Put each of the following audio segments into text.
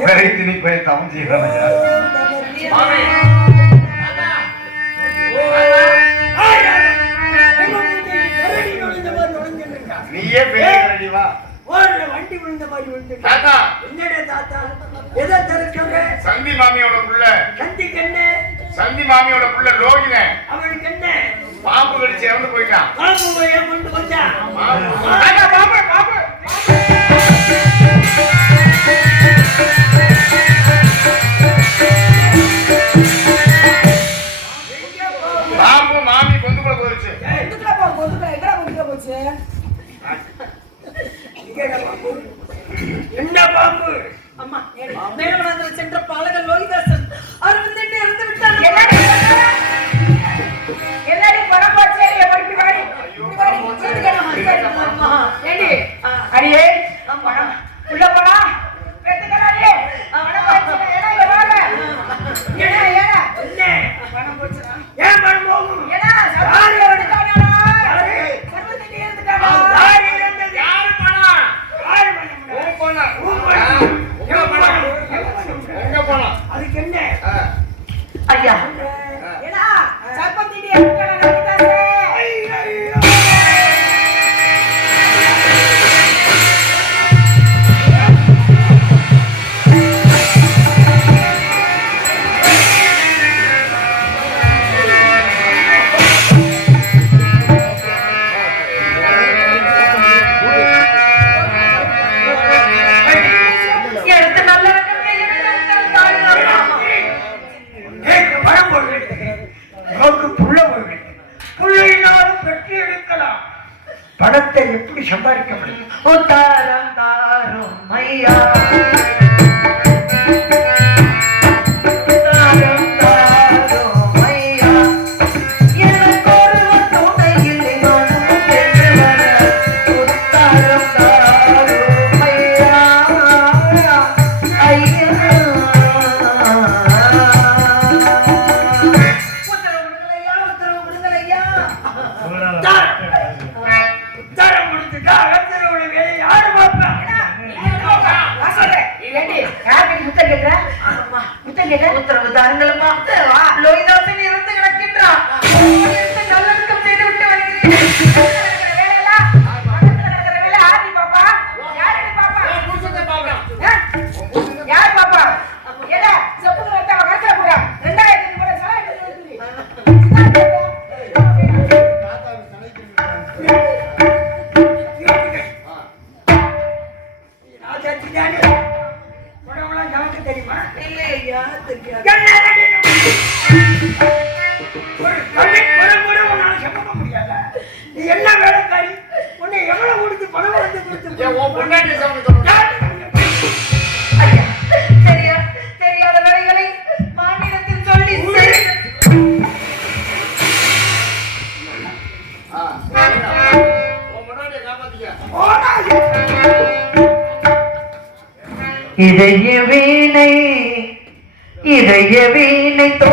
வெரைத்தினி போய் தவம் செய்வாங்க நீயே பேரடிவா வண்டி விழுந்த மாதிரி விழுந்து தாத்தா என்னடே தாத்தா எதை திறக்கங்க சந்தி மாமியோட புள்ள சந்திக்கு என்ன சந்தி மாமியோட புள்ள லோகின அவனுக்கு என்ன பாம்பு கடிச்சு இறந்து போயிட்டான் பாம்பு இறந்து போயிட்டான் பாம்பு. பாம்பு பாம்பு. மாமி கொண்டுக்குள்ள போயிருச்சு. கொண்டுக்குள்ள போ கொண்டுக்குள்ள எங்கடா கொண்டுக்குள்ள போச்சு? இந்த பாம்பு. அம்மா மேல சென்ற பாம்பு Puta! Pero está en el martel, ah, lo he ido. இதய வீணை இதய வீணை தோ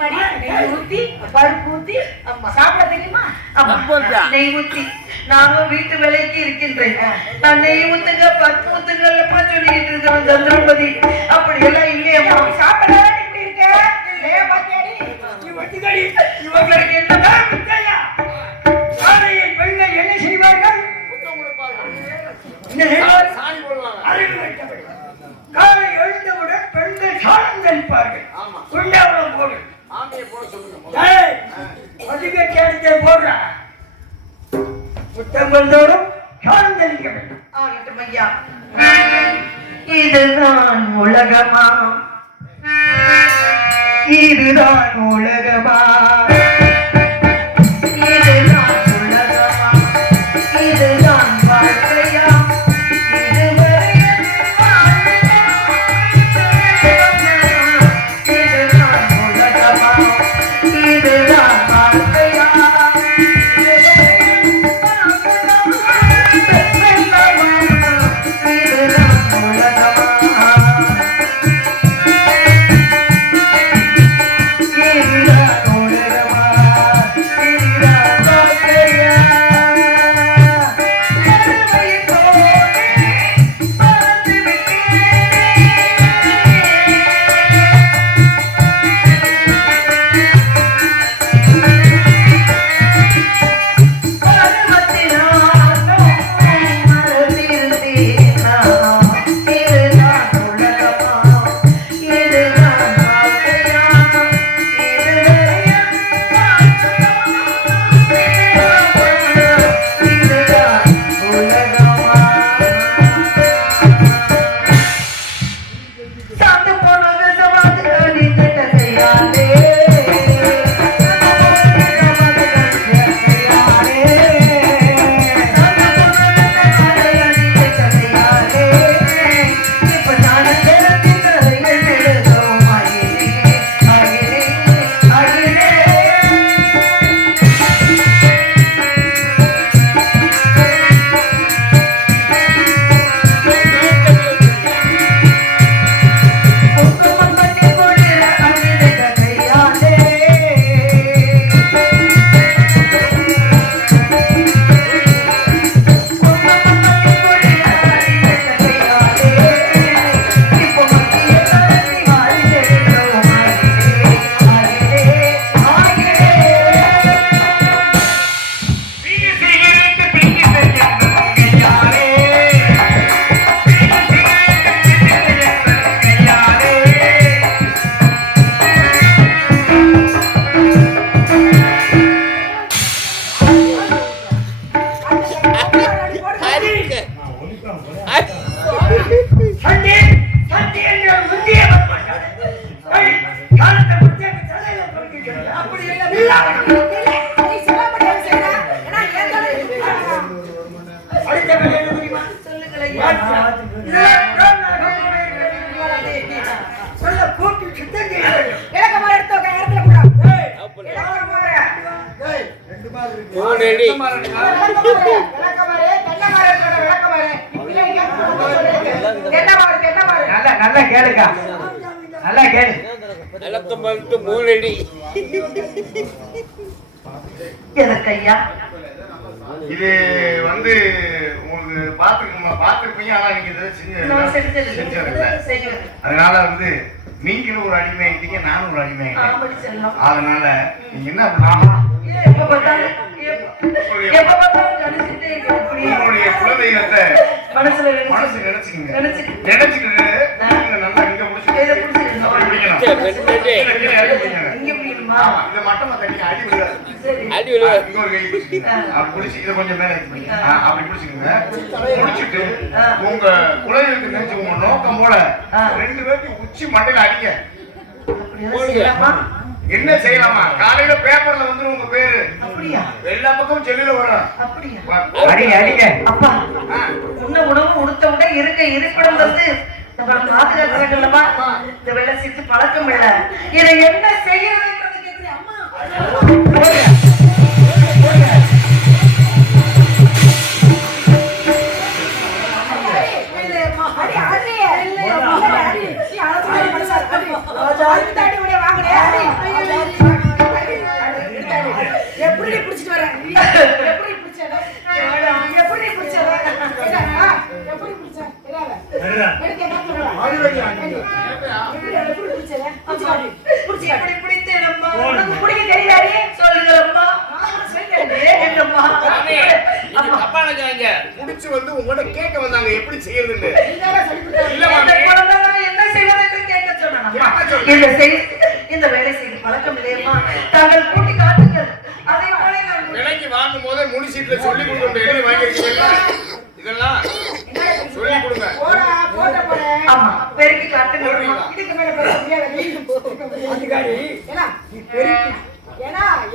நெய் ஊத்தி பருப்பு ஊத்தி சாப்பிட தெரியுமா? நெய் ஊத்தி. நானும் வீட்டு வேலைக்கு இருக்கின்றேன். நான் நெய் ஊத்துங்க பருப்பு ஊத்துங்கல்லப்பா சொல்லிட்டு அப்படி எல்லாம் இல்லையம்மா. சாப்பிட இப்படி இருக்க? இல்லையா பாத்தியாடி இவத்துக்கடி என்ன செய்வார்கள் என்ன செய்வார்கள்? காலை எழுந்தவுடன் பெண்கள் சாணம் கழிப்பார்கள் వెళ్తాడు. பார்த்துருப்பீங்க ஆனா நீங்க இதை செஞ்சது செஞ்சதில்லை அதனால வந்து நீங்களும் ஒரு அடிமை ஆயிட்டீங்க நானும் ஒரு அடிமை ஆயிட்டேன். அதனால நீங்க என்ன பண்ணலாம். உங்களுடைய குலதெய்வத்தை மனசுல மனசு நினைச்சுக்கங்க. நினைச்சுக்கிட்டு. நல்லா இங்க பிடிக்கணும். இங்க ஆமா, இதை மட்டமா தண்ணி அடி விழுகாது. சரி. அடி விழுவ இங்க ஒரு கை பிடிச்சுக்கங்க. அப்படி பிடிச்சு இதை கொஞ்சம் மேல அப்படி பிடிச்சுக்கங்க. பிடிச்சிட்டு உங்க குலதெய்வத்தை நினைச்சு உங்க நோக்கம் போல ரெண்டு பேர்த்தையும் உச்சி மண்டையில அடிங்க? என்ன செய்யலாமா? காலையில பேப்பர்ல வந்துரும் உங்க பேரு. அப்படியா? எல்லா பக்கமும் செல்லுல வரும் அப்படியா? அடிங்க அடிங்க. அப்பா உண்ண உணவு உடுத்த உடை இருக்க இருப்பிடம் வந்து நம்ம பாதுகாக்கிறாங்கல்லவா இந்த வெள்ள சித்து பழக்கம் இல்ல. இதை என்ன செய்யறதுன்றது சொல்லி கொடுங்க. ஆமா பெருக்கி காட்டுங்கள் அம்மா. அதிகாரி ஏன்னா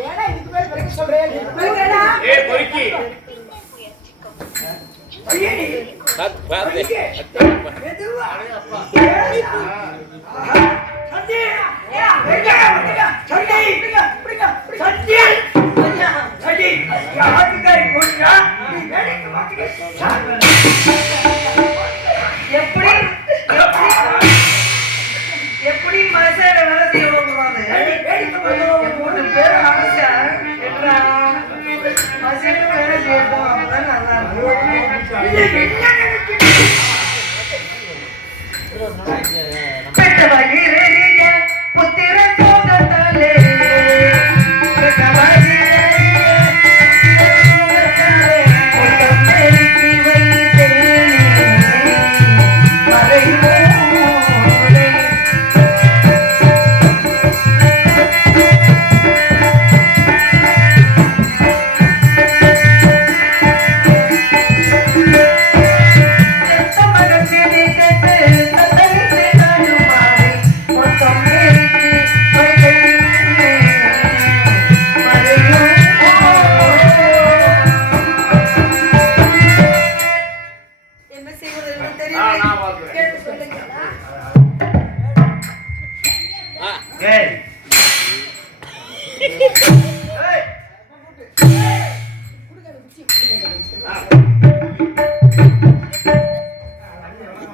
ஏன்னா இதுக்கு மேல பிறகு சொல்றேன் ஏ பொறுக்கி ஐயடி. பார்த்து பார்த்து மெதுவா. அப்பா. சந்தி சந்தி சந்தி சந்தி அதிகாரி நீ வேலைக்கு எப்படி? எப்படி? எப்படி மனுஷன் வேலை செய்ய போகிறாரு மூணு பேர் என்றா வேலை அப்பதான் நல்லா இருக்கும்.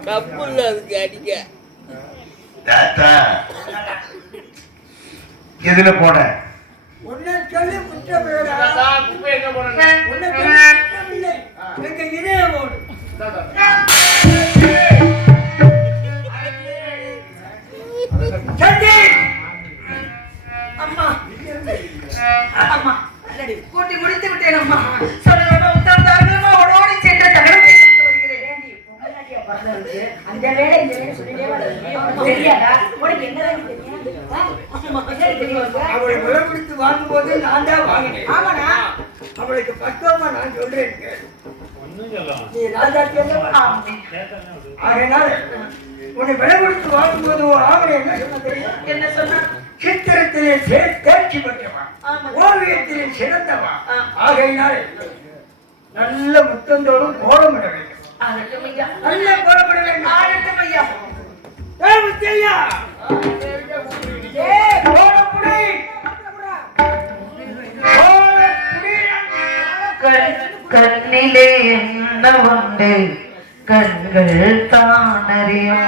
தப்பு இல்லை அதுக்கு அடிக்க தாத்தா எதுல போட உன்னை சொல்லி குற்றம் இல்லடா. தாத்தா குப்பை எங்க ஓடும். சந்தி அம்மா. அம்மா. கூட்டி முடித்து விட்டேன் அம்மா. வேலை இந்த வேலை சொல்லிட்டே தெரியாதா உனக்கு தெரியும்? அவளை நான் தான் வாங்கினேன் ஆமாண்ணா அவளுக்கு பக்குவமா நான் சொல்றேன் கேளு. நீ ராஜாத்தி அல்லவா? ஆமாம். அதனால உன்னை விலை கொடுத்து வாங்கும்போது ஒரு ஆவணம் என்ன சொன்ன தெரியுமா? என்ன சொன்னா சித்திரத்திலே தேர்ச்சி பெற்றவா ஆமா. ஓவியத்திலே சிறந்தவா ஆ. ஆகையினால் நல்ல முத்தந்தோறும் கோலமிட வேண்டும் அண்ணா போடப்பட வேண்டும் ஆகட்டும் ஐயா கண்ணிலே என்ன உண்டு? கண்கள் தானறியும்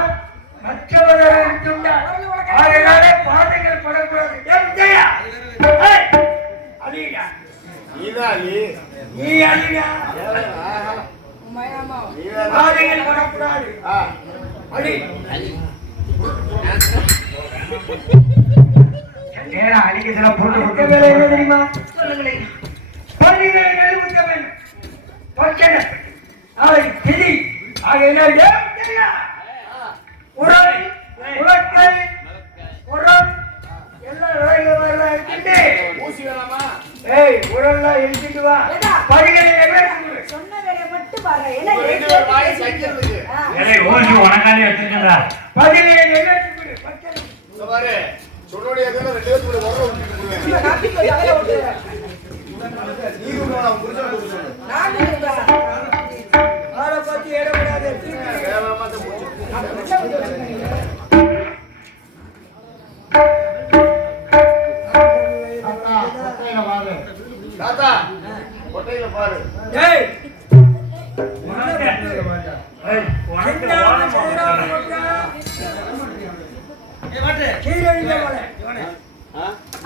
மற்றவராக இருக்கின்றார். ஆகையாலே பாதைகள் படக்கூடாது அழியா? நீ அழியா? பாதைகள் படக்கூடாது அழி.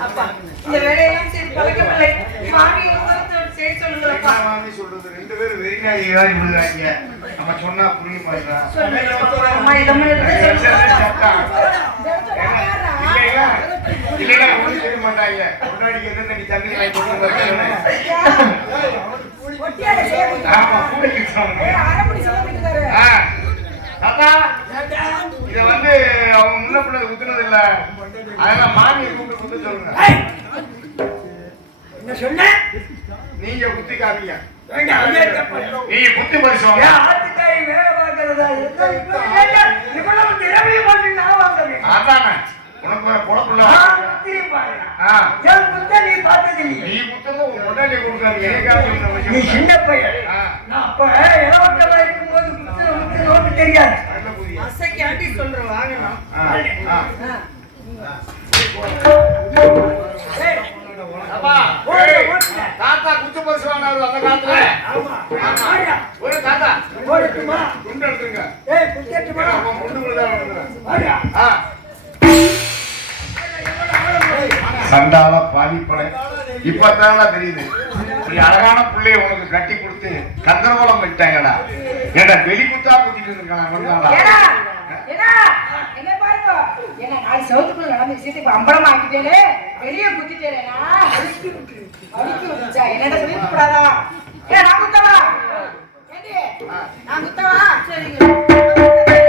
அப்பா இந்த வேலையெல்லாம் செய்து பழக்கமில்லை. மாமியை உணர்ந்து செய்ய சொல்லுங்களப்பா என்ன மாமி சொல்றது? ரெண்டு பேரும் வெறிநாயகி தான் விழுகிறாங்க நம்ம சொன்னா புரிய சொல்லுங்கப்பா அம்மா இதமே இருந்து சொல்லுங்க. இல்லையா? செய்ய மாட்டாங்க. முன்னாடி எந்த தண்ணி தண்ணி ஒட்டியாட செய்ய ஆமா கூட இத வந்து அவங்க முன்ன பிள்ளை குத்துனது இல்ல. அதெல்லாம் மாமியை கூப்பிட்டு குத்து சொல்லுங்க. என்ன சொன்ன? நீங்க குத்தி காமிங்க. நீங்க குத்தி பரிசோங்க உனக்கு குத்த நீ பார்த்தது இல்லையே. நீ குத்தது உன் முன்னாடி கொடுக்காது எனக்காக நீ சின்ன பையன். நான் அப்ப இளவட்டமா இருக்கும்போது ஒண்ணு தெரியாது. அசைக்கு ஆண்டி சொல்றேன் வாங்கணும் தாத்தா குத்து பரிசு வாங்கினாரு அந்த காலத்துல ஒரு தாத்தா குண்டு எடுத்துங்க சண்டால பாதிப்படை இப்பதான தெரியுது. இப்படி அழகான பிள்ளைய உனக்கு கட்டி கொடுத்து கந்தரகோலம் விட்டாங்கடா. ஏடா வெளி குத்தா குத்திட்டு இருக்காங்க என்ன என்ன பாருங்க. ஏன்னா, நாலு செவத்துக்குள்ள நடந்த விஷயத்துக்கு அம்பலமா ஆக்கிட்டேனே, வெளிய குத்திட்டேனா அடிக்கி விட்டுச்சா, என்னடா சொல்லிருக்க கூடாதா? ஏ, நான் குத்தவா? நான் குத்தவா? சரிங்க.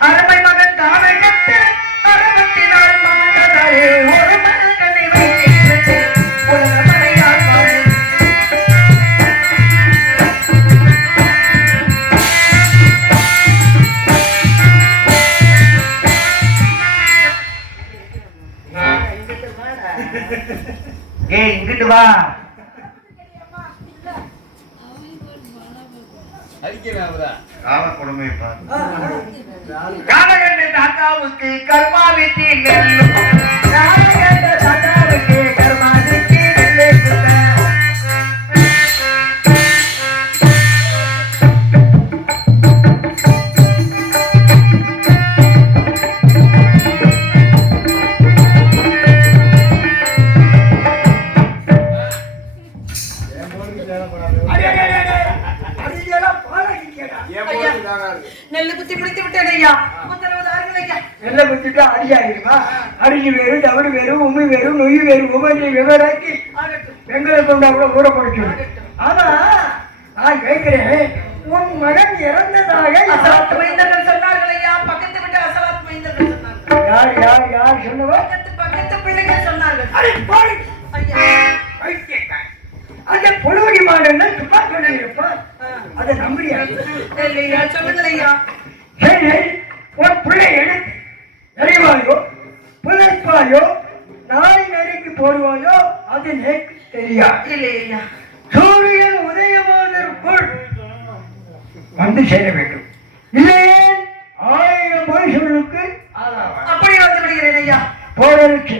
அரபை ஐயா நெல்லை குத்திட்டு அடியாயிருமா அரிசி வேறு தவறு வேறு உமி வேறு நொய் வேறு உமனை விவராக்கி பெண்களை கொண்டா கூட ஊற படிச்சு ஆமா நான் கேட்கிறேன் உன் மகன் இறந்ததாக அசலாத்து மைந்தர்கள் சொன்னார்கள் ஐயா பக்கத்து விட்டு அசலாத்து மைந்தர்கள் சொன்னார்கள். யார் யார் யார் சொன்னவோ? பக்கத்து பக்கத்து பிள்ளைகள் சொன்னார்கள். அடி ஐயா. அந்த புழுவடி மாடன்னா துப்பாக்கி இருப்பா அதை நம்புறியா? இல்லையா சொல்லுங்கள் உன் பிள்ளை எடுத்து எறிவாயோ புதைப்பாயோ நாளை நெருங்கி போடுவாயோ அது எனக்கு தெரியாது. இல்லை ஐயா சூரியன் உதயமானதற்குள் வந்து சேர வேண்டும். இல்லையே ஆயிரம் மனுஷர்களுக்கு ஆளாவார். அப்படி வந்து விடுகிறேன் ஐயா. போரடிச்சு